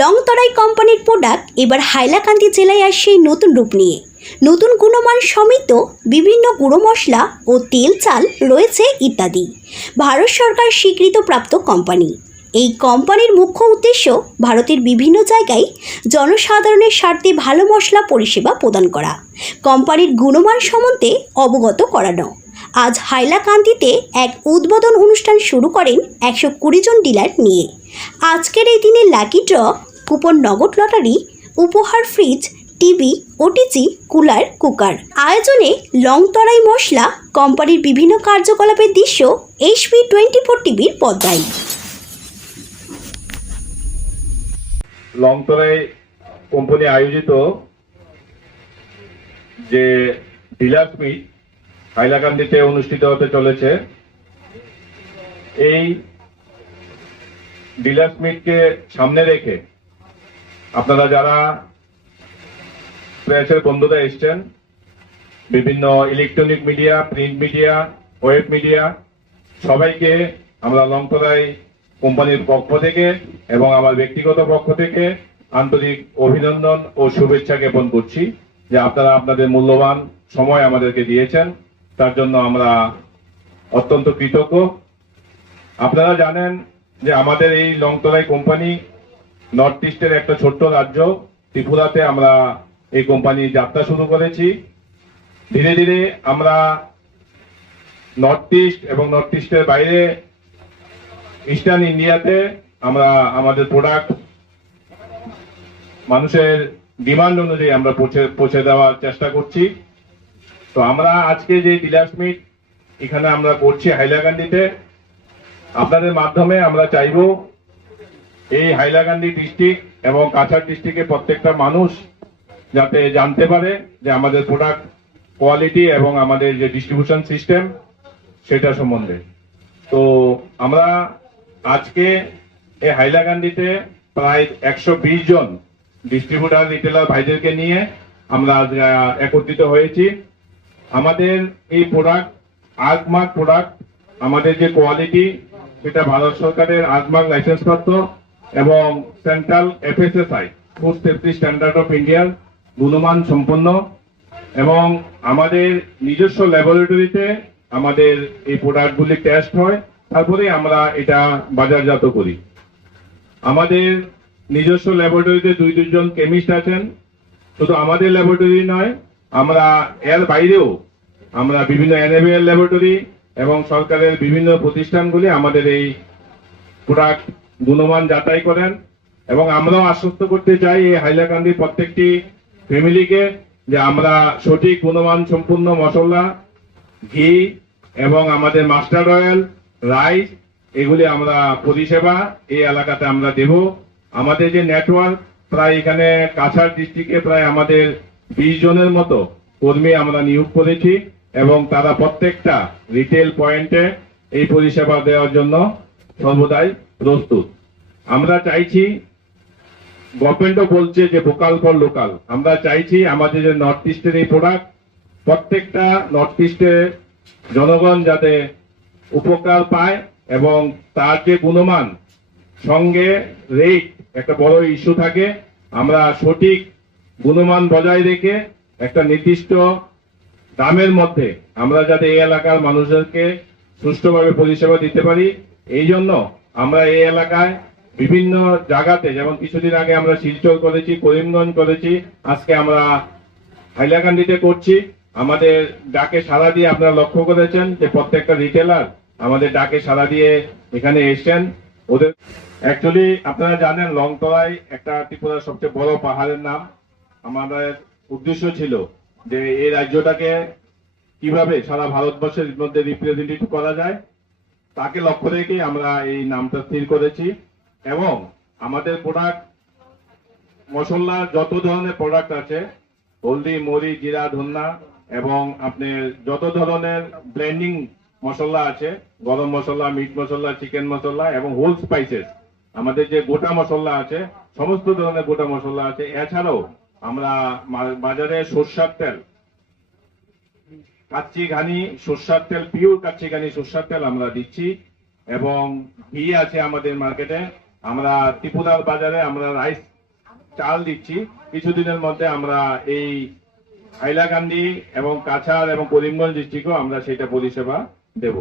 লংতরাই কোম্পানির প্রোডাক্ট এবার হাইলাকান্দি জেলায় আসছে নতুন রূপ নিয়ে। নতুন গুণমান সমৃদ্ধ বিভিন্ন গুঁড়ো মশলা ও তেল চাল রয়েছে ইত্যাদি। ভারত সরকার স্বীকৃতপ্রাপ্ত কোম্পানি। এই কোম্পানির মুখ্য উদ্দেশ্য ভারতের বিভিন্ন জায়গায় জনসাধারণের স্বার্থে ভালো মশলা পরিষেবা প্রদান করা, কোম্পানির গুণমান সম্বন্ধে অবগত করানো। আজ হাইলাকান্দিতে এক উদ্বোধন অনুষ্ঠান শুরু করেন 120 জন ডিলার নিয়ে। আজকের এই দিনে লাকি ড্র, কুপন, নগদ লটারি, উপহার, fridge, TV, OTG, cooler, cooker. আয়োজনে লংতরাই মশলা কোম্পানির বিভিন্ন কার্যকলাপের দৃশ্য HP24 টিভির পর্দায়। লংতরাই কোম্পানি আয়োজিত যে ডিলার্স মিট হাইলাকান্দিতে অনুষ্ঠিত হতে চলেছে, এই ডিলার্স মিটকে সামনে রেখে আপনারা যারা প্রেসের বন্ধুরা এসছেন, বিভিন্ন electronic media, print media, web media, সবাইকে আমরা লংতরাই কোম্পানির পক্ষ থেকে এবং আমার ব্যক্তিগত পক্ষ থেকে আন্তরিক অভিনন্দন ও শুভেচ্ছা জ্ঞাপন করছি যে আপনারা আপনাদের মূল্যবান সময় আমাদেরকে দিয়েছেন, তার জন্য আমরা অত্যন্ত কৃতজ্ঞ। আপনারা জানেন যে আমাদের এই লংতরাই কোম্পানি নর্থ ইস্টের একটা ছোট্ট রাজ্য ত্রিপুরাতে আমরা এই কোম্পানি যাত্রা শুরু করেছি। ধীরে ধীরে আমরা নর্থ ইস্ট এবং নর্থ ইস্টের বাইরে ইস্টার্ন ইন্ডিয়াতে আমরা আমাদের প্রোডাক্ট মানুষের ডিমান্ড অনুযায়ী আমরা পৌঁছে দেওয়ার চেষ্টা করছি। তো আমরা আজকে যে ডিলার্স মিট এখানে আমরা করছি হাইলাকান্দিতে, আপনাদের মাধ্যমে আমরা চাইব এই হাইলাকান্দি ডিস্ট্রিক্ট এবং কাছাড় ডিস্ট্রিক্টের প্রত্যেকটা মানুষ যাতে জানতে পারে যে আমাদের প্রোডাক্ট কোয়ালিটি এবং আমাদের যে ডিস্ট্রিবিউশন সিস্টেম সেটা সম্বন্ধে। তো আমরা আজকে এই হাইলাকান্দিতে প্রায় 120 জন ডিস্ট্রিবিউটার, রিটেলার ভাইদেরকে নিয়ে আমরা একত্রিত হয়েছি। আমাদের এই প্রোডাক্ট আর্কমার্ক প্রোডাক্ট, আমাদের যে কোয়ালিটি সেটা ভারত সরকারের আর্কমার্ক লাইসেন্সপ্রাপ্ত এবং central FSSAI food safety standard of ইন্ডিয়ার গুণমান সম্পন্ন, এবং আমাদের নিজস্ব ল্যাবরেটরিতে আমাদের এই প্রোডাক্টগুলি টেস্ট হয়, তারপরে আমরা এটা বাজারজাত করি। আমাদের নিজস্ব ল্যাবরেটরিতে 2 জন কেমিস্ট আছেন। শুধু আমাদের ল্যাবরেটরি নয়, আমরা এর বাইরেও আমরা বিভিন্ন NABL ল্যাবরেটরি এবং সরকারের বিভিন্ন প্রতিষ্ঠানগুলি আমাদের এই প্রোডাক্ট গুণমান যাচাই করেন। এবং আমরাও আশ্বস্ত করতে চাই এই হাইলাকান্দির প্রত্যেকটি ফ্যামিলিকে যে আমরা সঠিক গুণমান সম্পূর্ণ মশলা, ঘি এবং আমাদের মাস্টার্ড অয়েল, রাইস, এগুলি আমরা পরিষেবা এই এলাকাতে আমরা দেব। আমাদের যে নেটওয়ার্ক, প্রায় এখানে কাছাড় ডিস্ট্রিক্টে প্রায় আমাদের 20 জনের মতো কর্মী আমরা নিয়োগ করেছি এবং তারা প্রত্যেকটা রিটেল পয়েন্টে এই পরিষেবা দেওয়ার জন্য সর্বদাই প্রস্তুত। আমরা চাইছি, গভর্নমেন্টও বলছে যে ভোকাল ফর লোকাল, আমরা চাইছি আমাদের যে নর্থ ইস্টের এই প্রোডাক্ট প্রত্যেকটা নর্থ ইস্টের জনগণ যাতে উপকার পায় এবং তার যে গুণমান সঙ্গে রেট একটা বড় ইস্যু থাকে, আমরা সঠিক গুণমান বজায় রেখে একটা নির্দিষ্ট দামের মধ্যে আমরা যাতে এই এলাকার মানুষদেরকে সুষ্ঠুভাবে পরিষেবা দিতে পারি, এই জন্য আমরা এই এলাকায় বিভিন্ন জায়গাতে, যেমন কিছুদিন আগে আমরা শিলচর করেছি, করিমগঞ্জ করেছি, আজকে আমরা হাইলাকান্দিতে করছি। আমাদের ডাকে সাড়া দিয়ে আপনারা লক্ষ্য করেছেন যে প্রত্যেকটা রিটেলার আমাদের ডাকে সাড়া দিয়ে এখানে এসছেন। ওদের অ্যাকচুয়ালি আপনারা জানেন লংতরাই একটা ত্রিপুরার সবচেয়ে বড় পাহাড়ের নাম। আমাদের উদ্দেশ্য ছিল যে এই রাজ্যটাকে কিভাবে সারা ভারতবর্ষের মধ্যে রিপ্রেজেন্টেটিভ করা যায়, তাকে লক্ষ্য রেখে আমরা এই নামটা স্থির করেছি। এবং আমাদের প্রোডাক্ট মশলা যত ধরনের প্রোডাক্ট আছে, হলদি, মরি, জিরা, ধন্যা এবং আপনার যত ধরনের ব্লেন্ডিং মশলা আছে, গরম মশলা, মিট মশলা, চিকেন মশলা এবং হোল স্পাইসেস, আমাদের যে গোটা মশলা আছে, সমস্ত ধরনের গোটা মশলা আছে। এছাড়াও আমরা বাজারে সরষার তেল, কাচ্চি ঘানি সরষার তেল, পিওর কাচ্চি ঘানি সরষার তেল আমরা দিচ্ছি এবং ঘি আছে আমাদের মার্কেটে। আমরা ত্রিপুরার বাজারে আমরা রাইস চাল দিচ্ছি। কিছুদিনের মধ্যে আমরা এই হাইলাকান্দি এবং কাছাড় এবং করিমগঞ্জ ডিস্ট্রিক্টও আমরা সেটা পরিষেবা দেব।